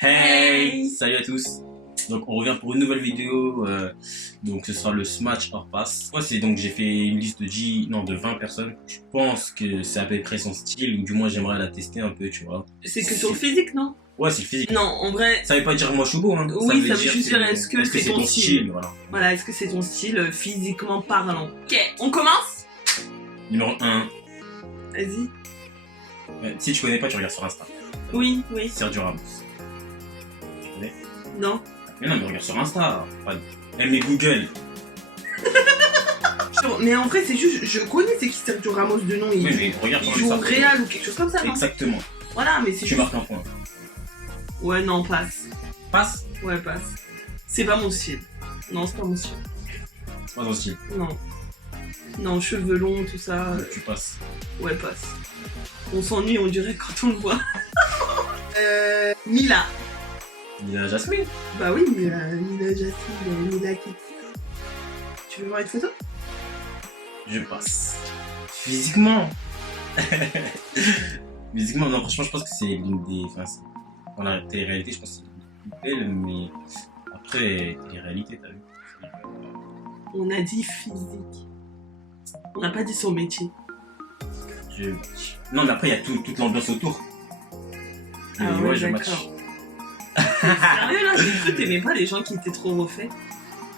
Hey, salut à tous. Donc on revient pour une nouvelle vidéo. Donc ce sera le Smash hors pass. Moi c'est donc j'ai fait une liste de 20 personnes. Je pense que c'est à peu près son style, ou du moins j'aimerais la tester un peu, tu vois. C'est que sur le physique, non? Ouais, c'est le physique. Non, en vrai. Ça veut pas dire moi je suis beau, hein. Oui, ça veut juste dire est-ce que c'est ton style. Voilà. Voilà, est-ce que c'est ton style physiquement parlant? Ok, on commence? Numéro 1. Vas-y. Si tu connais pas, tu regardes sur Insta. Oui. Sergio Ramos. Tu connais? Non. Mais non, mais regarde sur Insta. Mais Google. Mais en vrai, c'est juste, je connais c'est qui Sergio Ramos de nom. Oui, mais regarde il joue au Real ou quelque chose comme ça, non? Exactement. Voilà, mais c'est Tu juste... marques un point. Ouais, non, passe. Passe? Ouais, passe. C'est pas mon style. Non, c'est pas mon style. C'est pas ton style. Non. Non, cheveux longs, tout ça. Tu passes. Ouais, passe. On s'ennuie, on dirait, quand on le voit. Mila. Mila Jasmine. Bah oui, Mila Jasmine, Mila Kitty. Tu veux voir une photo? Je passe. Physiquement. Physiquement, non, franchement, je pense que c'est l'une des... Enfin, dans la télé-réalité, je pense que c'est l'une des plus belles, mais après, télé-réalité, t'as vu. On a dit physique. On n'a pas dit son métier. Non, mais après, il y a toute l'ambiance autour. Ah et ouais, je match. Sérieux, là, j'ai cru que t'aimais pas les gens qui étaient trop refaits.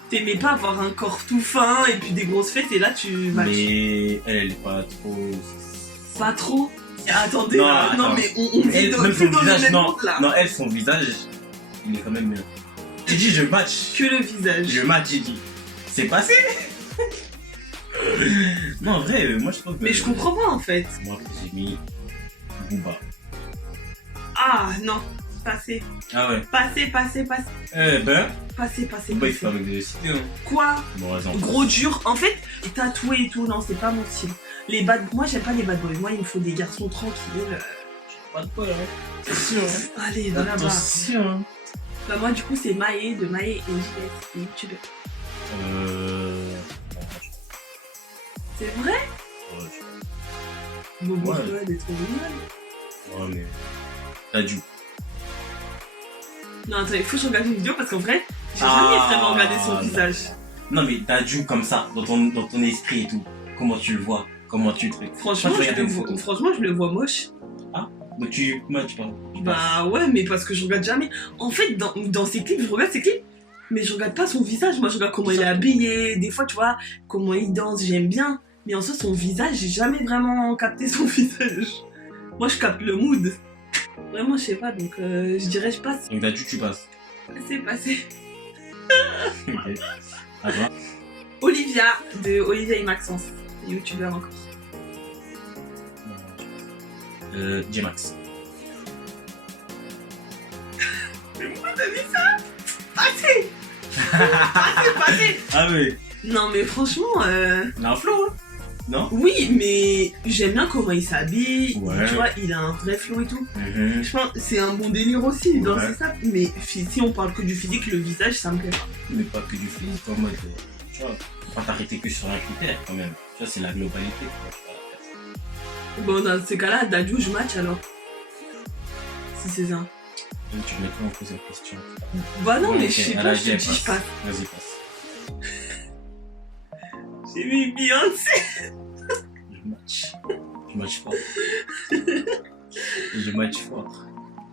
T'aimais pas avoir un corps tout fin et puis des grosses fesses et là, tu matches. Mais elle est pas trop... Pas trop? Attendez, non, là, non, mais on vit dans, même son dans visage, le même non, monde, là. non, elle, son visage, il est quand même mieux. J'ai dit, je match. Que le visage. Je match, j'ai dit. C'est passé. Non, en vrai, moi je trouve que... Mais je comprends pas, en fait. Moi, j'ai mis Booba. Ah, non. Passé. Ah ouais. Passé. Passé. Booba, il fait avec des cités, hein. Quoi? Bon, raison. Gros dur. En fait, tatoué et tout, non, c'est pas mon style. Moi, j'aime pas les bad boys. Moi, il me faut des garçons tranquilles. Pas de quoi, hein. Attention, hein. Allez, va là-bas. Attention, hein. Bah, moi, du coup, c'est Maë de Maë et JS, et youtubeur. C'est vrai? Ouais. Bobo, Ouais. ouais, d'être mignonne. Ouais, mais... Dadju. Non, attends, il faut que je regarde une vidéo parce qu'en vrai, j'ai jamais vraiment regardé son visage. Non, mais Dadju comme ça, dans ton esprit et tout. Comment tu le vois? Comment tu le trucs? Franchement, je le vois moche. Ah? Donc tu matches pas? Bah ouais, mais parce que je regarde jamais. En fait, dans ses clips, je regarde ses clips, mais je regarde pas son visage. Moi, je regarde comment il est habillé. Des fois, tu vois, comment il danse, j'aime bien. Mais en soi, son visage, j'ai jamais vraiment capté son visage. Moi, je capte le mood. Vraiment, je sais pas, donc je dirais je passe. Donc Dadju, tu passes. Passé. Ok. À toi. Olivia, de Olivia et Maxence. Youtubeur encore. J-Max. Mais pourquoi t'as dit ça? Passé. Passé. Ah ouais. Non, mais franchement... Il a un flow, hein? Non? Oui, mais j'aime bien comment il s'habille. Ouais. Tu vois, il a un vrai flow et tout. Mm-hmm. Je pense que c'est un bon délire aussi, dans Ouais. c'est ça. Mais si on parle que du physique, le visage, ça me plaît pas. Mais pas que du physique, en mode... Tu vois, faut pas t'arrêter que sur un critère, quand même. Tu vois, c'est la globalité, quoi. Bon, dans ce cas-là, Dadju, je match alors. Si c'est ça. Tu mets quoi en pose la question? Bah non, Ouais, mais ok, je sais elle pas, a je dit, te elle dis, je passe. Vas-y, passe. J'ai mis Beyoncé. Je match. Je match fort. Je match fort.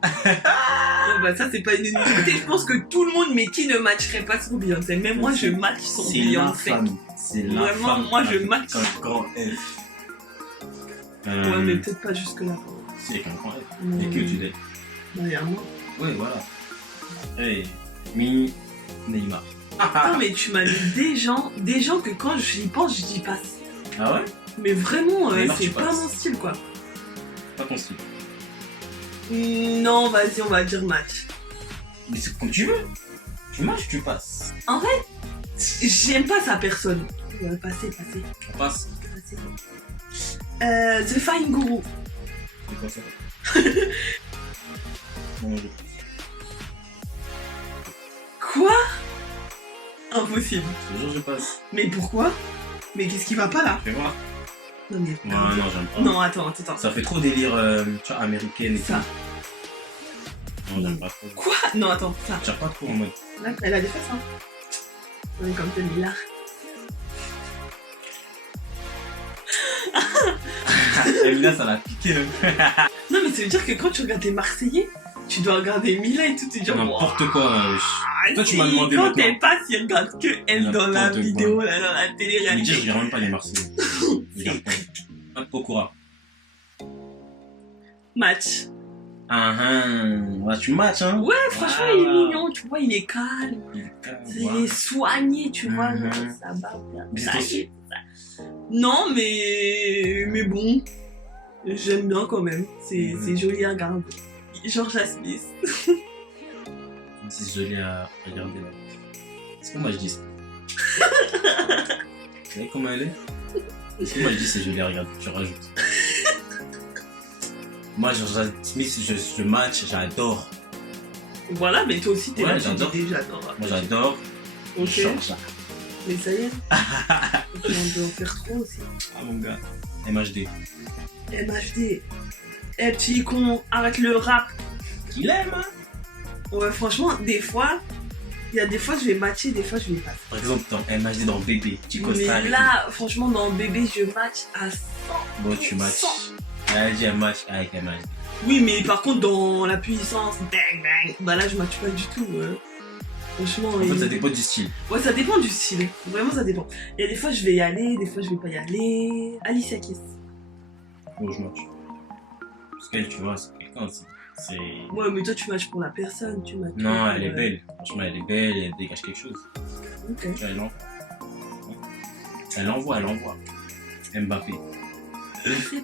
Non, bah ça, c'est pas une unanimité. Je pense que tout le monde, mais qui ne matcherait pas sur Beyoncé? Même moi, je match son C'est la Beyoncé. femme. C'est la Vraiment, femme. moi, je avec match. un grand F. Ouais, mais peut-être pas jusque-là. C'est avec un grand F. Et que tu dis. Bah, y'a moi. Ouais, voilà. Hey, Mi Neymar. Non, mais tu m'as mis des gens que quand j'y pense, je dis passe. Ah ouais? Mais vraiment, Neymar, c'est tu pas passes. mon style, quoi. Pas ton style. Non, vas-y, on va dire match. Mais c'est comme tu veux. Tu matches, tu passes. En fait, j'aime pas sa personne. Passer. On passe. The Fine Guru. C'est quoi ça? Non, je passe. Quoi? Impossible. Ce jour, je passe. Mais pourquoi? Mais qu'est-ce qui va pas là? Fais voir. Non, mais. Ouais, non, j'aime pas. Non, attends. Ça fait trop délire, tu vois, américaine et Ça. tout. Non, j'aime pas trop. Quoi? Non, attends, ça. J'aime pas trop en mode. Là, elle a des fesses, hein. On est comme celui-là. Emina, ça l'a piqué. Non, mais ça veut dire que quand tu regardes des Marseillais, tu dois regarder Mila et tout, tu te dis N'importe quoi. Toi, tu m'as demandé quand maintenant. elle passe, il regarde que elle dans la N'importe vidéo, quoi. là, dans la Je me dis, je télé-réalité. regarde même pas les Marseillais. Je regarde pas. Pokora. Match. Là, tu matches, hein. Ouais, franchement, il est mignon, tu vois, il est calme. Il est soigné, tu vois, Mhm. genre, ça va bien. Mais Ça c'est y aussi- est, ça. Non, mais bon, j'aime bien quand même. C'est joli à regarder. Georgia Smith. C'est joli à regarder là. Est-ce que moi je dis ça? Vous savez comment elle est? Est-ce que moi je dis c'est joli à regarder? Je rajoute. Moi, Georgia Smith, je match, j'adore. Voilà, mais toi aussi, t'es Ouais, là, tu j'adore. dis j'adore. Moi, j'adore. Ok, Georgia. mais ça y est. On peut en faire trop aussi. Ah, mon gars. MHD. MHD. Eh, petit con, arrête le rap. Qu'il aime, hein? Ouais, franchement, des fois, il y a des fois, je vais matcher, des fois, je vais pas. Par exemple, dans MHD, dans Bébé, tu Mais constats. là, franchement, dans bébé, je match à 100. Bon, tu matches. Elle a dit un match avec MHD. Oui, mais par contre, dans la puissance, bang bang, bah là, je match pas du tout. Franchement, En fait, ça dépend du style. Ouais, ça dépend du style. Vraiment, ça dépend. Il y a des fois, je vais y aller, des fois, je vais pas y aller. Alicia Keys. Bon, je match. Parce qu'elle, tu vois, c'est quelqu'un, c'est. Ouais, mais toi, tu matches pour la personne, tu matches. Non, elle est belle. Franchement, elle est belle, elle dégage quelque chose. Ok. Tu vois, elle envoie. Mbappé. Passez.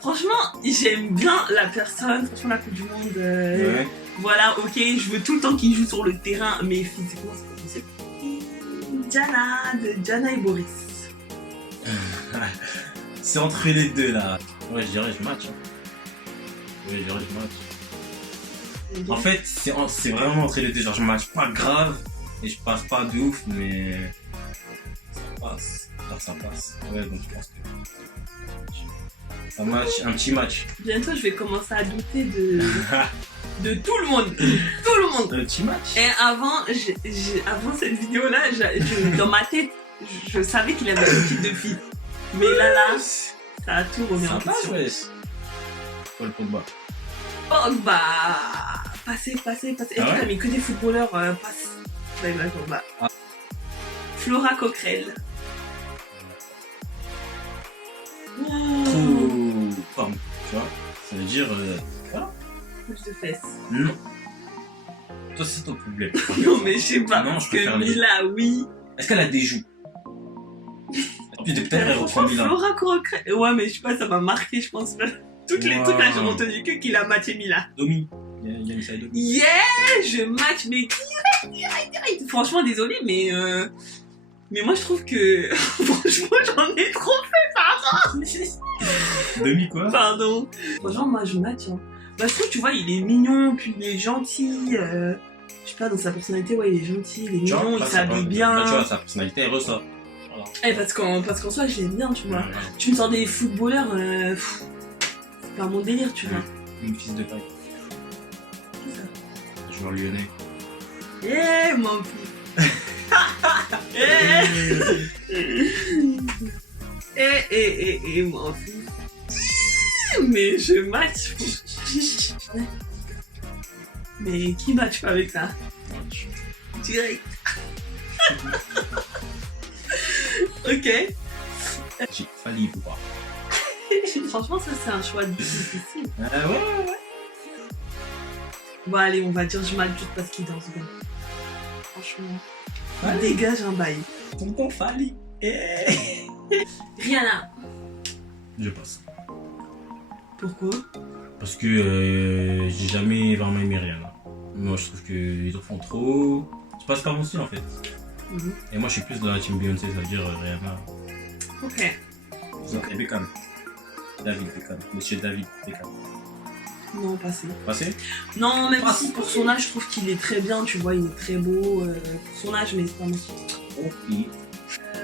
Franchement, j'aime bien la personne. Franchement, la Coupe du Monde. Ouais. Voilà, ok, je veux tout le temps qu'il joue sur le terrain, mais physiquement, c'est pas possible. Jana et Boris. C'est entre les deux là. Ouais, je dirais je match. Hein. Ouais, je dirais je match. En fait, c'est vraiment entre les deux. Genre, je match pas grave et je passe pas de ouf, mais ça passe. Genre, ça passe. Ouais, donc je pense que. Un match, un petit match. Bientôt, je vais commencer à douter de tout le monde. Tout le monde. Un petit match. Et avant, avant cette vidéo-là, dans ma tête, je savais qu'il avait une type de fille. Mais là, ça a tout remis en Ça passe, question. ouais. Paul Pogba. Oh bah, passez. Et Ah tu ouais t'as mis que des footballeurs, passe. Ouais, bah. Ah. Flora Coquerel. Trop forme, tu vois. Ça veut dire. Voilà. Plus de fesses. Non. Toi, c'est ton problème. Non, mais je sais pas, Non, parce je préfère que les- Mila, oui. Est-ce qu'elle a des joues? En plus, depuis tout à l'heure, elle reprend Franchement, Milan. Flora Coquerel. Ouais, mais je sais pas, ça m'a marqué, je pense. Toutes les trucs là, j'ai Wow. retenu que qu'il a matché Mila. Domi. Il y a une side Domi. Yeah, je match, mais direct. Franchement, désolé, mais moi je trouve que franchement j'en ai trop Domi quoi? pardon. Franchement, moi je match. Hein. Bah, je trouve, tu vois, il est mignon, puis il est gentil. Je sais pas, dans sa personnalité, ouais, il est gentil, il est Tu vois, mignon, là, il ça s'habille parle- bien. Là, tu vois, sa personnalité, elle ressort. Voilà. Parce qu'en soi, je l'aime bien, tu vois. Ouais. Tu me sors des footballeurs, c'est pas mon délire, tu vois. Une fils de taille. C'est ça. Joueur lyonnais. Eh, mon fils. Mon fils. Mais je match. Mais qui match pas avec ça? Match. Direct. Ok. J'ai failli ou pas. Franchement, ça c'est un choix difficile. Ouais. Bon, allez, on va dire je match juste parce qu'il danse bien. Franchement. Allez. Dégage un bail. Tonton Fali. Rihanna. Je passe. Pourquoi? Parce que j'ai jamais vraiment aimé Rihanna. Moi, je trouve qu'ils en font trop. Je passe pas mon style en fait. Mhm. Et moi, je suis plus de la team Beyoncé, ça veut dire Rihanna. Ok. Et Beckham. David Beckham. Monsieur David Beckham. Non, passé. Passé? Non, même Passe. si pour son âge, je trouve qu'il est très bien, tu vois, il est très beau. Pour son âge, mais c'est pas mon style. Ok.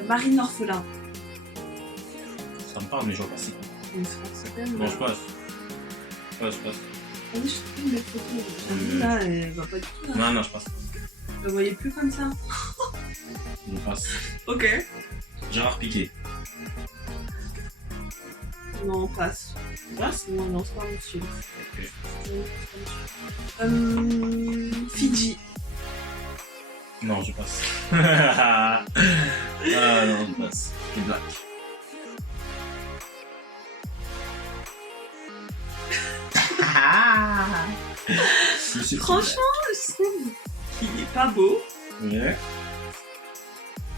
Marine Orphelin. parles, mais je vois pas c'est quoi. On se passe tellement. Non, je passe. Je passe. Vas-y, je te filme les photos. J'avoue, là, elle va pas du tout. Là. Non, non, je passe. Je la voyais plus comme ça. Je passe. Ok. Gérard Piqué. Non, on passe. Passe. Non, non, c'est pas mon style. Ok. Fidji. Non, je passe. Ah non, je passe. C'est black. Je suis Franchement, je trouve qu'il est pas beau. Ouais.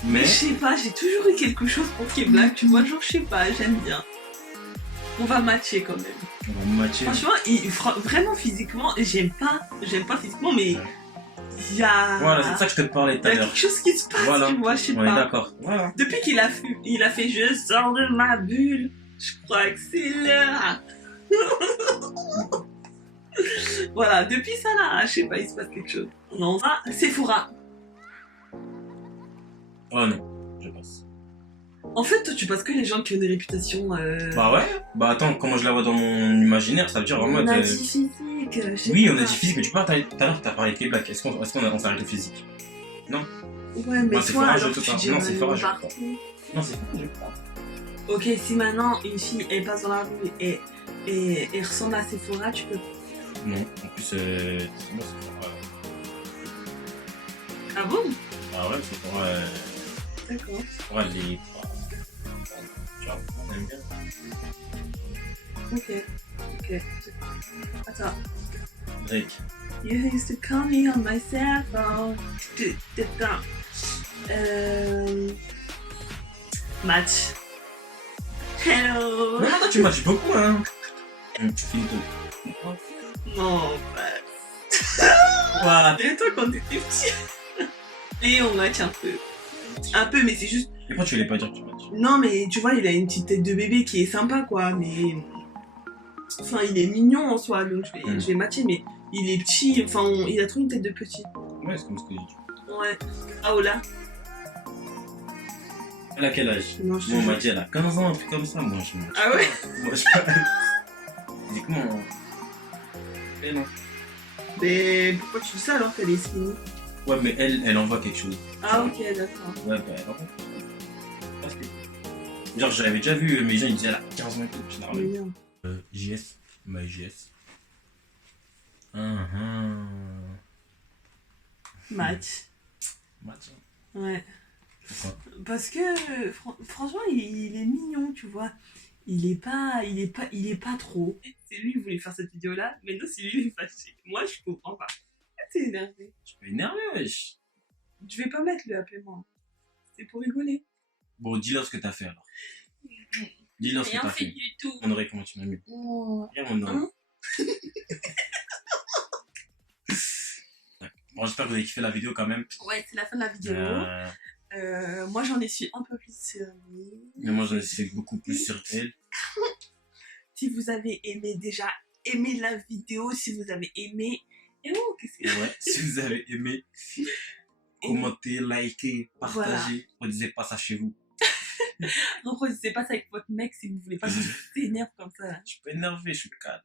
Mais Mais je sais pas, j'ai toujours eu quelque chose pour qu'il est black, tu vois, genre je sais pas, j'aime bien. On va matcher quand même. on va matcher. Franchement, vraiment physiquement, j'aime pas physiquement, mais il y a... Voilà, c'est de ça que je te parlais tout Il à y a l'heure. quelque chose qui se passe, Voilà. tu vois, je sais On est pas. d'accord. Voilà. Depuis qu'il a fait je sors de ma bulle, je crois que c'est l'heure. Voilà, depuis ça là, je sais pas, il se passe quelque chose. Non, ça, Sephora. Oh non, je passe. En fait, toi, tu passes que les gens qui ont des réputations. Bah ouais. Bah attends, comment je la vois dans mon imaginaire, ça veut dire en On mode. a dit physique, je sais Oui, pas. on a dit physique, mais tu vois, tout à l'heure, t'as parlé de Black. Est-ce qu'on s'arrête au physique? Non. Ouais, mais Bah, c'est toi, fort, alors je tu sais pas. dis Non, c'est fort, je sais pas. partout. Non, c'est pas, je crois. Ok, si maintenant une fille elle passe dans la rue et ressemble à Sephora, tu peux. Non, en plus, moi, c'est fort. Ah bon? Ah ouais, c'est fort. D'accord. Ouais, les. Tu vois, on aime bien. Ok. Attends. Drake. You used to call me on my cell phone. Match. Hello. Non, toi, tu matches beaucoup, hein. Finito. Non, bah. Voilà. Et toi quand t'étais petit. Et on match un peu. Un peu, mais c'est juste. Et pourquoi tu voulais pas dire que tu matches? Non, mais tu vois, il a une petite tête de bébé qui est sympa, quoi. Mais. Enfin, il est mignon en soi, donc je vais matcher, mais il est petit. Enfin, il a trop une tête de petit. Ouais, c'est comme ce que j'ai dit. Ouais. Ah, oh là. Elle a quel âge? Non, je te Moi, on jure. m'a dit, elle a 15 ans, un truc comme ça. Moi, je match. Ah ouais? Moi, je physiquement. Mais non. Mais pourquoi tu dis ça alors qu'elle est skinny? Ouais, mais elle envoie quelque chose. Ah, ok, d'accord. Ouais, bah, elle envoie quelque chose. Parce que- Genre, j'avais déjà vu, mes gens, ils disaient, elle a 15 ans et tout. Puis, là, Mais bien. JS. My JS. Match. Match. Ouais. Pourquoi? Parce que franchement, il est mignon, tu vois. Il est pas trop. C'est lui qui voulait faire cette vidéo là, mais non, c'est lui qui est fâché. Moi, je comprends pas. T'es énervé. Je peux énerver, wesh. Je vais pas mettre le appellement. C'est pour rigoler. Bon, dis-leur ce que t'as fait alors. Dis-leur ce que Rien t'as fait fait. du tout. On aurait comment tu m'as mis. Rien, mon homme. Bon, j'espère que vous avez kiffé la vidéo quand même. Ouais, c'est la fin de la vidéo. Moi, j'en ai su un peu plus sur lui. Mais moi, j'en ai fait beaucoup plus sur elle. Si vous avez déjà aimé la vidéo, si vous avez aimé... Et oh, qu'est-ce que Et ouais, si vous avez aimé, commentez, likez, partagez. Voilà. Redisez pas ça chez vous. reproduisez pas ça avec votre mec si vous voulez pas qu'il s'énerve comme ça. Je suis pas énervé, je suis calme.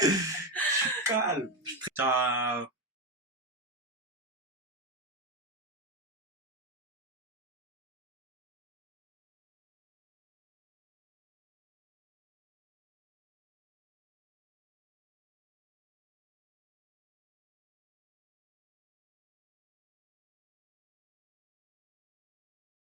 Je suis calme. Ciao.